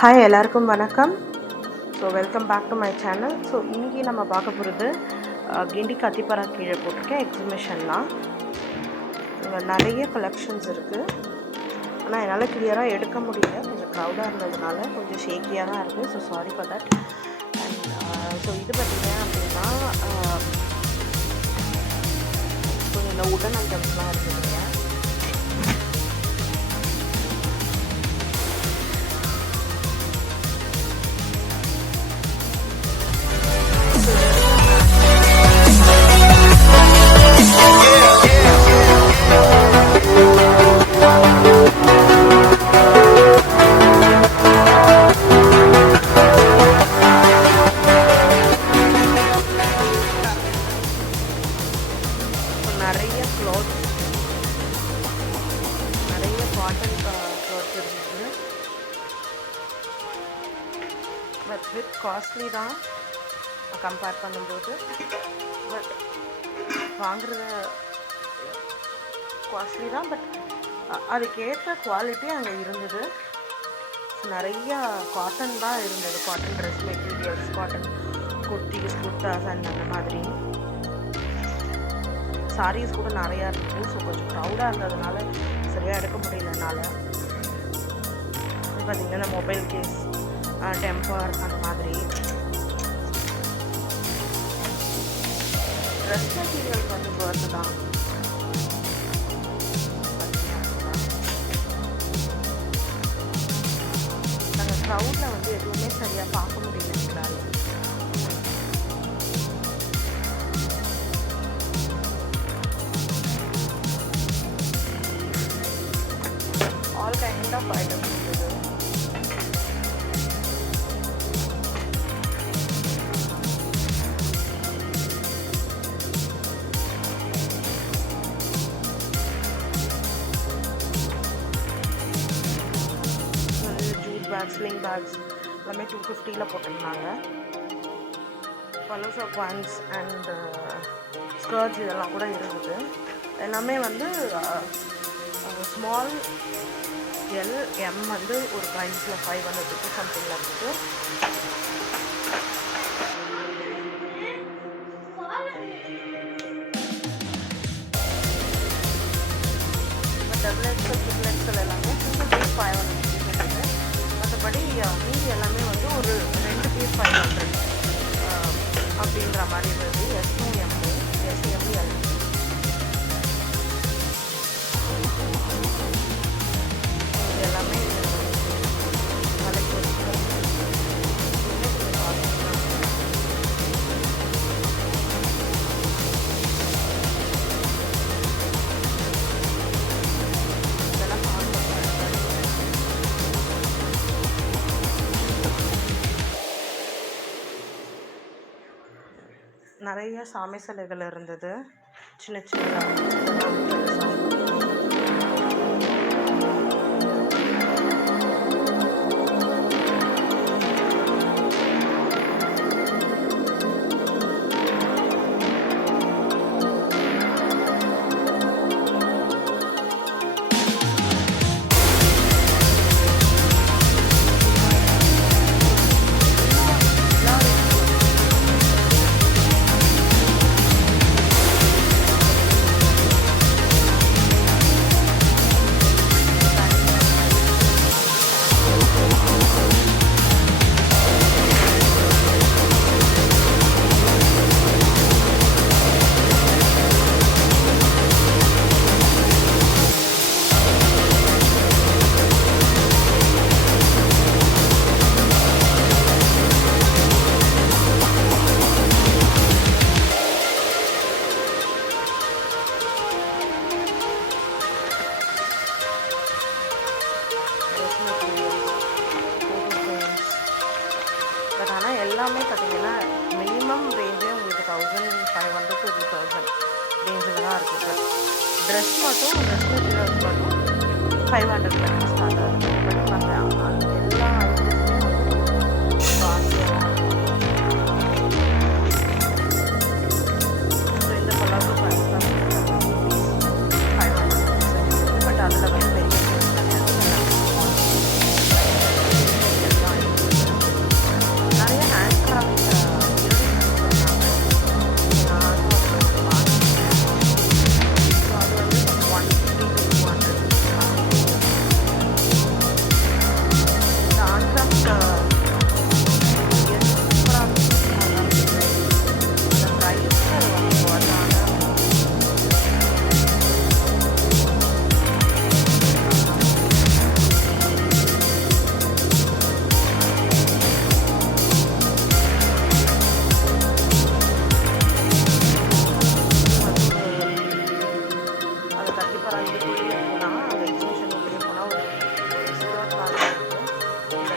Hi எல்லாருக்கும் வணக்கம். So welcome back to my channel. So இன்றைக்கி நம்ம பார்க்க போகிறது கிண்டி கத்திப்பரா கீழே போட்டிருக்கேன் எக்ஸிபிஷன்லாம். இங்கே நிறைய கலெக்ஷன்ஸ் இருக்குது. ஆனால் என்னால் கிளியராக எடுக்க முடியல, கொஞ்சம் க்ரௌடாக இருந்ததுனால கொஞ்சம் ஷேக்கியாக தான் இருக்குது. So sorry for that. And so இது பார்த்திங்க அப்படின்னா கொஞ்சம் இந்த உடன் ஐட்டம்ஸ்லாம் இருக்குதுங்க. நிறைய க்ளாத்ஸ், நிறைய காட்டன் க்ளாத்ஸ் இருக்குது. பட் வித் காஸ்ட்லி தான் கம்பேர் பண்ணும்போது. பட் வாங்குறது காஸ்ட்லி தான், பட் அதுக்கேற்ற குவாலிட்டி அங்கே இருந்தது. நிறையா காட்டன் தான் இருந்தது. Cotton dress materials, cotton kurtis, Gurdas and அந்த மாதிரி சாரீஸ் கூட நிறையா இருக்குது. ஸோ கொஞ்சம் க்ரௌடாக இருந்ததுனால சரியாக எடுக்க முடியல என்னால். இது பார்த்திங்கன்னா மொபைல் கேஸ், டெம்பர் அந்த மாதிரி ட்ரெஸ் மெட்டீரியல்ஸ் வந்து ஒர்த்து தான். நாங்கள் க்ரௌடில் வந்து எதுவுமே சரியாக பார்க்க முடியல எங்களால். ஆல் கைண்ட் ஆஃப் ஐட்டம்ஸ் இருக்குது. ஜூட் பேக்ஸ், ஸ்லிங் பேக்ஸ் எல்லாமே 250 போட்டிருந்தாங்க. Colours of ones and skirts இதெல்லாம் கூட இருக்குது. எல்லாமே வந்து ஸ்மால் எல் எம் வந்து ஒரு ப்ரைஸில் 500 rupees சம்திங்கில் இருக்குது. டபுள் எக்ஸல், ட்ரிபிள் எக்ஸல் எல்லாமே சிங்கிள் பீஸ் 500 rupees இருக்குது. மற்றபடி மீதி எல்லாமே வந்து ஒரு 2 பீஸ் 500 அப்படின்ற மாதிரி இருந்தது. SM, M, SM, L. எல்லாமே நிறைய சாமி சிலைகள் இருந்தது. சின்ன சின்ன ஆனால் எல்லாமே பார்த்தீங்கன்னா மினிமம் ரேஞ்சே உங்களுக்கு 1500 to 2000 ரேஞ்சில் தான் இருக்குது. ட்ரெஸ் மட்டும், ட்ரெஸ் மெட்டீரியல்ஸ் மட்டும் 500 ஸ்டார்ட் ஆகுது. பட் மற்ற எல்லா ஐட்டம்ஸுமே வந்து காஸ்ட்லியாக. ஸோ இந்த பல்லாவுக்கு 500 பட் அதில் வந்து பெரிய கிடையாது.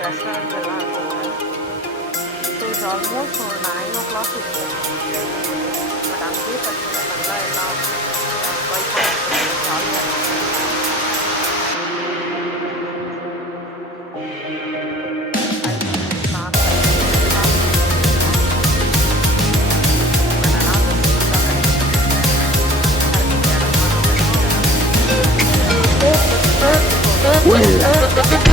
ரெஸ்டாரண்ட்ஸ் எல்லாம் இருக்குங்க. ஸோ இது ஆல்மோஸ்ட் ஒரு 9 o'clock இருக்கும். பட் அங்கேயே பார்த்தீங்கன்னா நல்லா எல்லாம் வைப் ஜாலியாக இருக்கும். Well,